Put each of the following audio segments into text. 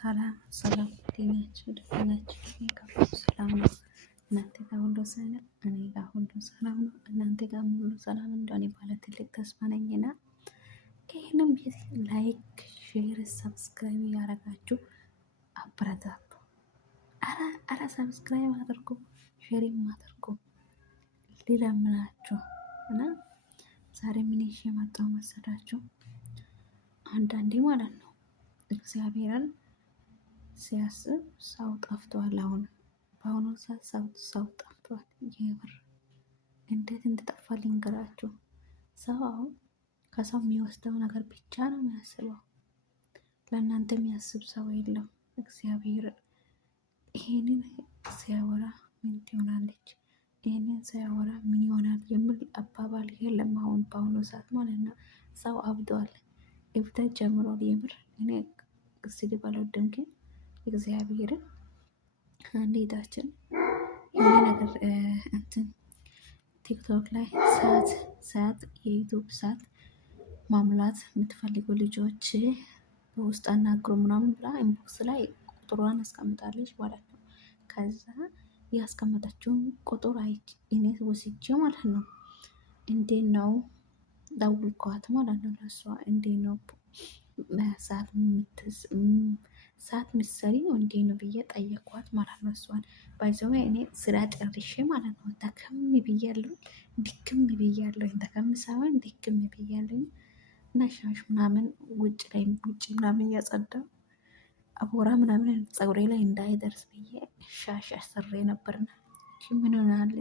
ሰላም ሰላም፣ ጤናችሁ ደህናችሁ? እኔ ጋር ሁሉ ሰላም ነው። እናንተ ጋር ሁሉ ሰላም? እኔ ጋር ሁሉ ሰላም ነው። እናንተ ጋር ሁሉ ሰላም እንደሆነ ባለ ትልቅ ተስፋ ነኝና ይህንም ቤት ላይክ፣ ሼር፣ ሰብስክራይብ ያደረጋችሁ አበረታቱ። አረ ሰብስክራይብ አድርጉ፣ ሼርም አድርጉ ሊለምናችሁ እና ዛሬ ምን ይዤ መጣሁ መሰላችሁ? አንዳንዴ ማለት ነው እግዚአብሔርን ሲያስብ ሰው ጠፍቷል። በአሁኑ ሰዓት ሰው ጠፍቷል። የምር እንዴት እንደጠፋ ልንገራችሁ። ሰው አሁን ከሰው የሚወስደው ነገር ብቻ ነው የሚያስበው። ለእናንተ የሚያስብ ሰው የለም። እግዚአብሔር ይሄንን ሲያወራ ምን ትሆናለች፣ ይሄንን ሲያወራ ምን ይሆናል የሚል አባባል የለም። አሁን በአሁኑ ሰዓት ማለት ነው ሰው አብዷል። እብደት ጀምሯል። የምር እኔ ስድብ አልወድም ግን እግዚአብሔርን አንድ ሄዳችን የሆነ ነገር እንትን ቲክቶክ ላይ ሰዓት የዩቱብ ሰዓት ማሙላት የምትፈልጉ ልጆች በውስጥ አናግሩ ምናምን ብላ ኢንቦክስ ላይ ቁጥሯን አስቀምጣለች ማለት ነው። ከዛ ያስቀመጠችውን ቁጥር እኔ ወስጄ ማለት ነው እንዴት ነው ደውልኳት ማለት ነው። ለሷ እንዴት ነው ሰዓት ምሰሪ እንዴ ነው ብዬ ጠየኳት ማለት ነው። እሷን ባይዘው እኔ ስራ ጨርሼ ማለት ነው ደከም ብያለሁ፣ ድክም ብያለሁ። ደከም ሳይሆን ድክም ብያለሁ እና ሻሽ ምናምን ውጭ ምናምን እያጸዳሁ አቦራ ምናምን ፀጉሬ ላይ እንዳይደርስ ብዬ ሻሽ አሰሬ ነበርና ምን ሆናለ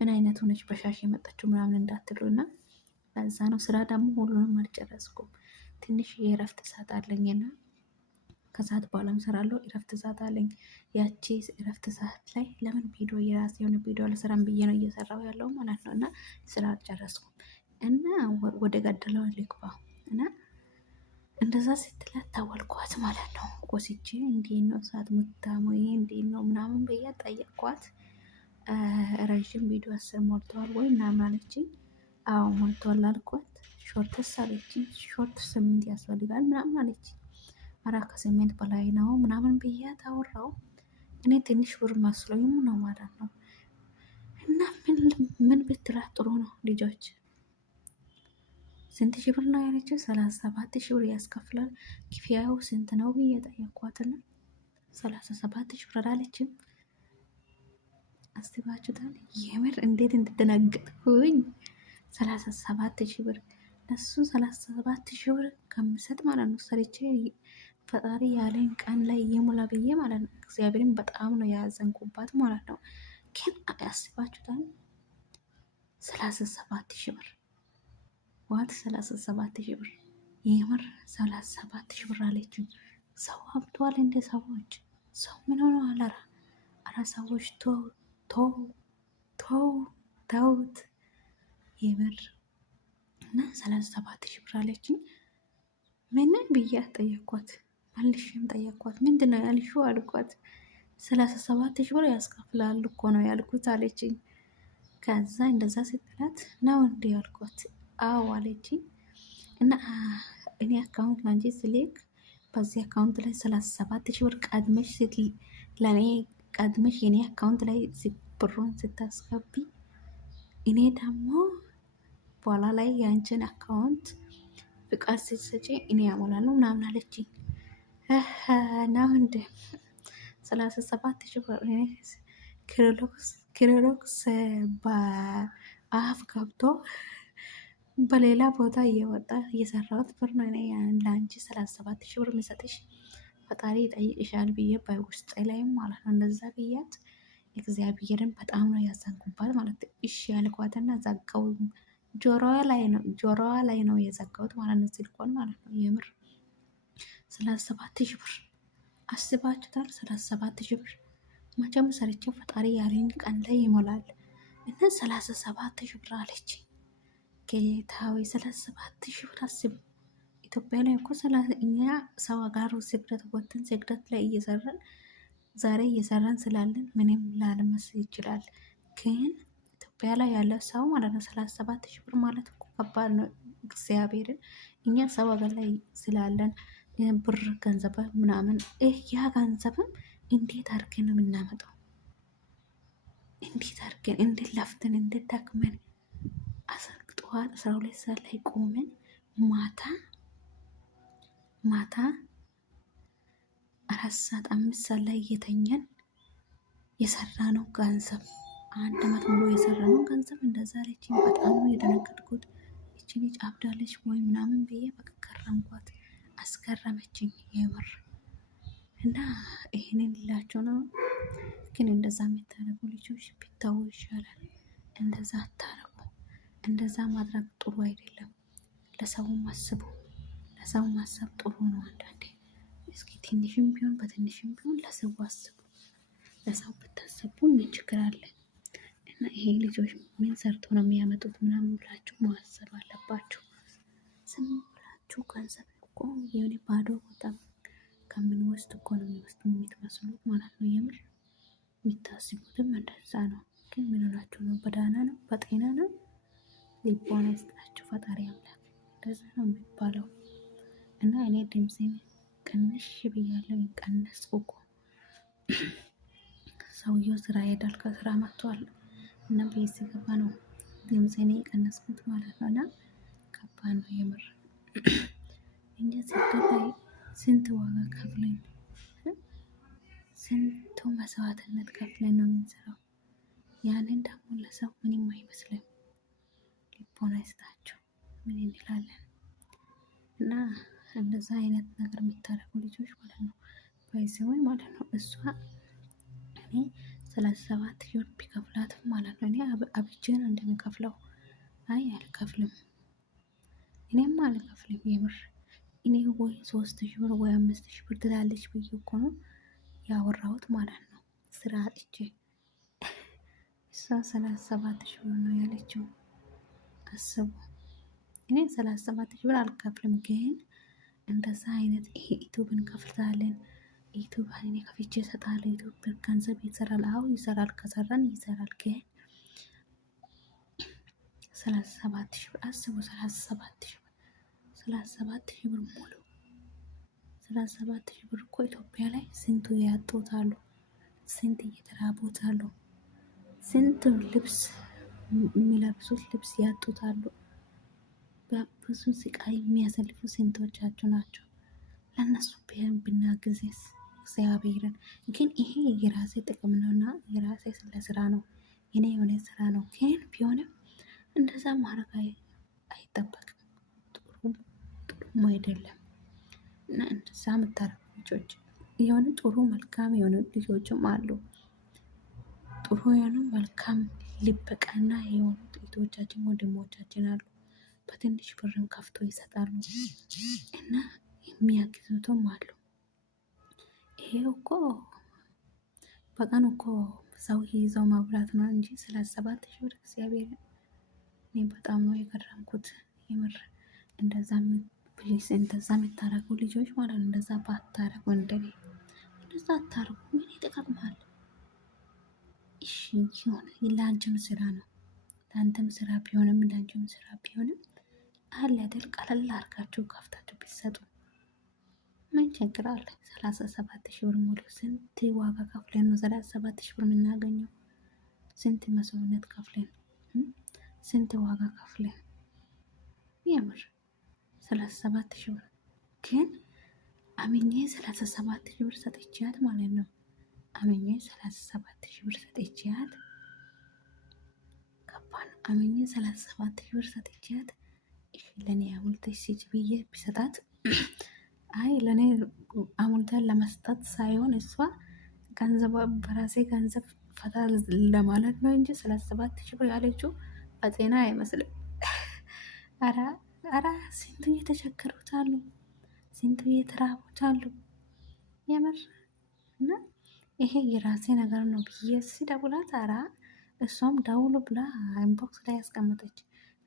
ምን አይነት ሆነች በሻሽ የመጣችው ምናምን እንዳትሉና ለዛ ነው። ስራ ደግሞ ሁሉንም አልጨረስኩም። ትንሽ የእረፍት ሰዓት አለኝና ከሰዓት በኋላም እሰራለሁ። እረፍት ሰዓት አለኝ። ያቺ እረፍት ሰዓት ላይ ለምን ቪዲዮ የራሴ የሆነ ቪዲዮ ለስራም ብዬ ነው እየሰራው ያለው ማለት ነው። እና ስራ አልጨረስኩም እና ወደ ገደለው ልግባ እና እንደዛ ስትላት ታወልኳት ማለት ነው። ቆስቼ እንዴት ነው ሰዓት ሙታሞ እንዴት ነው ምናምን ብዬ ጠየቅኳት። ረዥም ቪዲዮ 10 ሞልተዋል ወይ ምናምን አለችኝ። አዎ ሞልተዋል አልኳት። ሾርትስ አለችኝ። ሾርት 8 ያስፈልጋል ምናምን አለችኝ። አራ ከ8 በላይ ነው ምናምን ብያት አወራው። እኔ ትንሽ ብር መስሎኝ ነው ማለት ነው። እና ምን ብትላት ጥሩ ነው ልጆች? ስንት ሺህ ብር ነው ያለችው? 37 ሺህ ብር ያስከፍላል። ክፍያው ስንት ነው ብዬ ጠየኳትና 37 ሺህ ብር አለችኝ። አስባችሁታል? የምር እንዴት እንደተናገጥኩኝ 37 ሺህ ብር ለሱ 37 ሺህ ብር ከምሰጥ ማለት ነው ሰርቼ ፈጣሪ ያለኝ ቀን ላይ የሙላ ብዬ ማለት ነው። እግዚአብሔርን በጣም ነው ያዘንኩባት ማለት ነው። ግን አስባችሁታል? 37 ሺህ ብር ዋት 37 ሺህ ብር የምር 37 ሺህ ብር አለችኝ። ሰው አብቷል እንደ ሰዎች። ሰው ምን ሆነ አላራ? አራ ሰዎች ተውት የምር እና 37 ሺህ ብር አለችኝ። ምን ብዬ ጠየኳት? መልሼም ጠየኳት። ምንድን ነው ያልሽው አልኳት። 37 ሺህ ብር ያስከፍላል እኮ ነው ያልኩት አለችኝ። ከዛ እንደዛ ስትላት ነው እንዴ ያልኳት። አዎ አለችኝ። እና እኔ አካውንት ላንቺ ስልክ በዚህ አካውንት ላይ 37 ሺህ ብር ቀድመሽ ለእኔ ቀድመሽ የኔ አካውንት ላይ ብሩን ስታስገቢ እኔ ደግሞ በኋላ ላይ የአንቺን አካውንት ፍቃድ ስትሰጪ እኔ ያሞላለሁ ምናምን አለችኝ። ነው እንደ 37 ሺህ ብር ክሪሎክስ በአፍ ገብቶ በሌላ ቦታ እየወጣ እየሰራሁት ብር ነው። እኔ ለአንቺ 37 ሺህ ብር የሚሰጥሽ ፈጣሪ ይጠይቅሻል ብዬ በውስጤ ላይም ማለት ነው እንደዛ ብያት እግዚአብሔርን በጣም ነው ያዘንኩባት ማለት ነው። እሺ ያልኳትና ዘጋው። ጆሮዋ ላይ ነው የዘጋሁት ማለት ነው፣ ስልኮን ማለት ነው። የምር 37 ሺህ ብር አስባችሁታል? 37 ሺህ ብር መቼም ሰርቼው ፈጣሪ ያለኝ ቀን ላይ ይሞላል። እና 37 ሺህ ብር አለች። ጌታዊ 37 ሺህ ብር አስቡ። ኢትዮጵያ ላይ እኮ እኛ ሰው ጋር ስግደት ወጥተን ስግደት ላይ እየሰራን ዛሬ እየሰራን ስላለን ምንም ላልመስል ይችላል። ግን ኢትዮጵያ ላይ ያለ ሰው ማለት ነው 37 ሺህ ብር ማለት እኮ ከባድ ነው። እግዚአብሔርን እኛ ሰው ሀገር ላይ ስላለን ብር ገንዘብ ምናምን ያ ገንዘብም እንዴት አድርገን ነው የምናመጣው? እንዴት አድርገን እንዴት ለፍተን እንዴት ታክመን ጠዋት 12 ሰዓት ላይ ቆመን ማታ ማታ 4 ሰዓት 5 ሰዓት ላይ እየተኛን የሰራ ነው ገንዘብ 1 አመት ሙሉ የሰራ ነው ገንዘብ እንደዛ አለችኝ። በጣም ነው የደነገጥኩት። እቺ ልጅ አብዳለች ወይ ምናምን ብዬ በቃ ገረምኳት፣ አስገረመችኝ የምር። እና ይሄንን ላቸው ነው። ግን እንደዛ የምታደርጉ ልጆች ቢታወ ይሻላል። እንደዛ አታረጉ። እንደዛ ማድረግ ጥሩ አይደለም። ለሰውም አስቡ። ለሰው ማሰብ ጥሩ ነው። አንዳንዴ እስኪ ትንሽም ቢሆን በትንሽም ቢሆን ለሰው አስቡ። ለሰው ብታስቡ ምን ችግር አለ? እና ይሄ ልጆች ምን ሰርቶ ነው የሚያመጡት ምናምን ብላችሁ ማሰብ አለባችሁ። ዝም ብላችሁ ገንዘብ እኮ የሆነ ባዶ ቦታ ከምንወስድ እኮ ነው የምትመስሉት ማለት ነው። የምር የሚታስቡትም እንደዛ ነው። ግን ምን ሆናችሁ ነው? በዳና ነው? በጤና ነው? ልቦና ይስጣችሁ ፈጣሪ አምላክ። እንደዛ ነው የሚባለው። እና እኔ ድምፄን ቀንሽ ብያለሁ። ቀነስኩ እኮ ሰውየው ስራ ሄዳል። ከስራ መጥቷል እና ቤት ሲገባ ነው ድምፄን የቀነስኩት ማለት ነው። እና ከባድ ነው የምር። እኛ ስደት ላይ ስንት ዋጋ ከፍለን ስንቱ መስዋዕትነት ከፍለን ነው የምንሰራው። ያንን ደግሞ ለሰው ምንም አይመስልም። ልቦና ይስጣቸው ምን እንላለን። እና እንደዛ አይነት ነገር የሚታረጉ ልጆች ማለት ነው ባይዘወይ ማለት ነው። እሷ እኔ 37 ሺህ ብር ቢከፍላትም ማለት ነው እኔ አብቼ ነው እንደሚከፍለው። አይ አልከፍልም፣ እኔም አልከፍልም የምር። እኔ ወይ 3 ሺህ ብር ወይ 5 ሺህ ብር ትላለች ብዬ እኮ ነው ያወራሁት ማለት ነው። ስራ አጥቼ እሷ 37 ሺህ ብር ነው ያለችው። አስቡ። እኔ 37 ሺህ ብር አልከፍልም፣ ግን እንደዛ አይነት ይሄ ዩቱብ እንከፍታለን፣ ዩቱብ እኔ ከፍቼ እሰጣለሁ፣ ዩቱብ ገንዘብ ይሰራል። አዎ ይሰራል፣ ከሰራን ይሰራል። ግን 37 ሺህ ብር አስቡ። 37 ሺህ ብር ሙሉ 37 ሺህ ብር እኮ ኢትዮጵያ ላይ ስንቱ ያጡታሉ፣ ስንት እየተራቡታሉ፣ ስንት ልብስ የሚለብሱት ልብስ ያጡታሉ። በብዙ ስቃይ የሚያሳልፉ ስንቶቻችሁ ናቸው። ለእነሱ ብናግዝስ እግዚአብሔርን። ግን ይሄ የራሴ ጥቅም ነውና የራሴ ስራ ነው፣ የኔ የሆነ ስራ ነው። ግን ቢሆንም እንደዛ ማድረግ አይጠበቅም፣ ጥሩም አይደለም። እና እንደዛ የምታረጉ ልጆች የሆነ ጥሩ መልካም የሆኑ ልጆችም አሉ። ጥሩ የሆኑ መልካም ልበቀና የሆኑ እህቶቻችን ወንድሞቻችን አሉ። በትንሽ ብርም ከፍቶ ይሰጣሉ እና የሚያግዙትም አሉ። ይሄ እኮ በቀን እኮ ሰው ይዘው ማብላት ነው እንጂ 37 ሺህ ብር እግዚአብሔር። እኔ በጣም ነው የገረምኩት የምር። እንደዛ የምታረጉ ልጆች ማለት ነው። እንደዛ ባታረጉ፣ እንደኔ እንደዛ አታረጉ። ምን ይጠቅማል? እሺ ይሁን፣ ለአንቺም ስራ ነው። ለአንተም ስራ ቢሆንም ለአንቺም ስራ ቢሆንም አለ አይደል? ቀለል አድርጋችሁ ከፍታችሁ ቢሰጡ ምን ችግር አለ? 37 ሺህ ብር ሙሉ ስንት ዋጋ ከፍለን ነው 37 ሺህ ብር የምናገኘው? ስንት መስዋዕትነት ከፍለን ስንት ዋጋ ከፍለን የምር 37 ሺህ ብር ግን አምኜ 37 ሺህ ብር ሰጥቻት ማለት ነው። አምኜ 37 ሺህ ብር ሰጥቻት ከባድ ነው። አምኜ 37 ሺህ ብር ሰጥቻት እሺ ለኔ አሙልተሽ ስጪ ብዬ ቢሰጣት አይ ለኔ አሙልተን ለመስጠት ሳይሆን እሷ ገንዘብ በራሴ ገንዘብ ፈታ ለማለት ነው እንጂ 37 ሺህ ብር ያለችው በጤና አይመስልም። አራ ስንቱ እየተቸገሩት አሉ፣ ስንቱ እየተራቡት አሉ የምር። እና ይሄ የራሴ ነገር ነው ብዬ ሲደውላት አራ እሷም ደውሉ ብላ ኢንቦክስ ላይ ያስቀመጠች።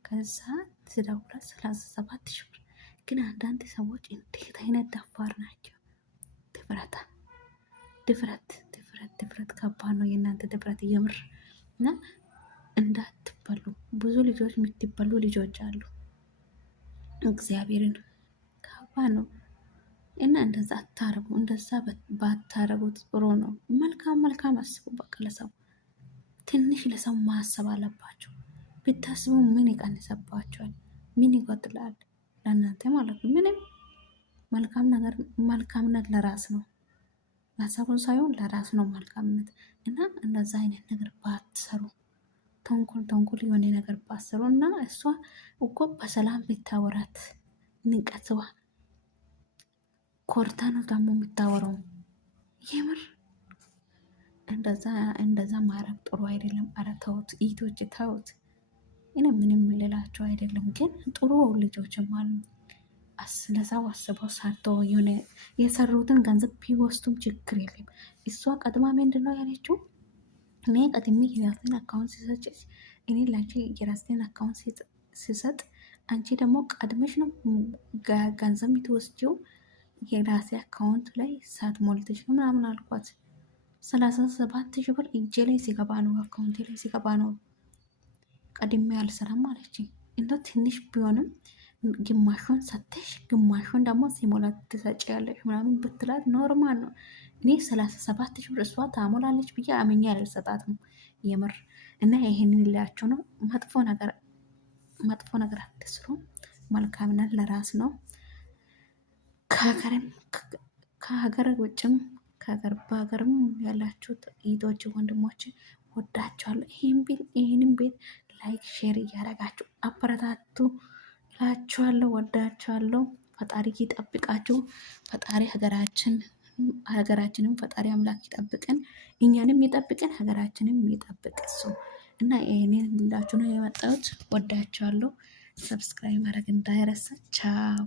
ከዛ ስደውላት 37 ሺህ ብር። ግን አንዳንድ ሰዎች እንዴት አይነት ደፋር ናቸው! ድፍረት ከባድ ነው የእናንተ ድፍረት የምር። እና እንዳትበሉ፣ ብዙ ልጆች የምትበሉ ልጆች አሉ። እግዚአብሔርን ከባድ ነው። እና እንደዛ አታረጉ። እንደዛ ባታረጉት ጥሩ ነው። መልካም መልካም አስቡ። በቃ ለሰው ትንሽ ለሰው ማሰብ አለባቸው። ብታስቡ ምን ይቀንሰባቸዋል? ምን ይጎድላል? ለእናንተ ማለት ነው ምንም። መልካም ነገር መልካምነት ለራስ ነው፣ ለሰውን ሳይሆን ለራስ ነው መልካምነት። እና እንደዛ አይነት ነገር ባትሰሩ፣ ተንኮል የሆነ ነገር ባትሰሩ እና እሷ እኮ በሰላም ብታወራት ንቀትዋ ኮርታ ነው ደግሞ የምታወራው። የምር እንደዛ ማረግ ጥሩ አይደለም። ኧረ ተውት ኢቶች ተውት። እኔ ምንም ልላቸው አይደለም፣ ግን ጥሩ ልጆችም አሉ ለሰው አስበው ሰርተው የሆነ የሰሩትን ገንዘብ ቢወስዱም ችግር የለም። እሷ ቀድማ ምንድን ነው ያለችው? እኔ ቀድሜ የራሴን አካውንት ሲሰጭ እኔ ላንቺ የራሴን አካውንት ሲሰጥ አንቺ ደግሞ ቀድመሽ ነው ገንዘብ የምትወስጂው የራሴ አካውንት ላይ ሳትሞልተሽ ነው ምናምን አልኳት። 37 ሺህ ብር እጄ ላይ ሲገባ ነው አካውንቴ ላይ ሲገባ ነው ቀድሜ አልሰራም አለችኝ። እንደው ትንሽ ቢሆንም ግማሹን ሰተሽ ግማሹን ደግሞ ሲሞላ ትሰጪያለሽ ምናምን ብትላት ኖርማል ነው። እኔ 37 ሺህ ብር እሷ ታሞላለች ብዬ አምኜ አልሰጣትም የምር። እና ይሄንን ላያቸው ነው። መጥፎ ነገር አትስሩ። መልካምነት ለራስ ነው። ከሀገር ውጭም በሀገርም ያላችሁት እህቶች ወንድሞች ወዳችኋለሁ። ይህንን ቤት ላይክ ሼር እያደረጋችሁ አበረታቱ እላችኋለሁ። ወዳችኋለሁ። ፈጣሪ ይጠብቃችሁ። ፈጣሪ ሀገራችንም ፈጣሪ አምላክ ይጠብቅን፣ እኛንም ይጠብቅን፣ ሀገራችንም ይጠብቅ እሱ እና ይህንን ልላችሁ ነው የመጣሁት። ወዳችኋለሁ። ሰብስክራይብ ማድረግ እንዳይረሳ። ቻው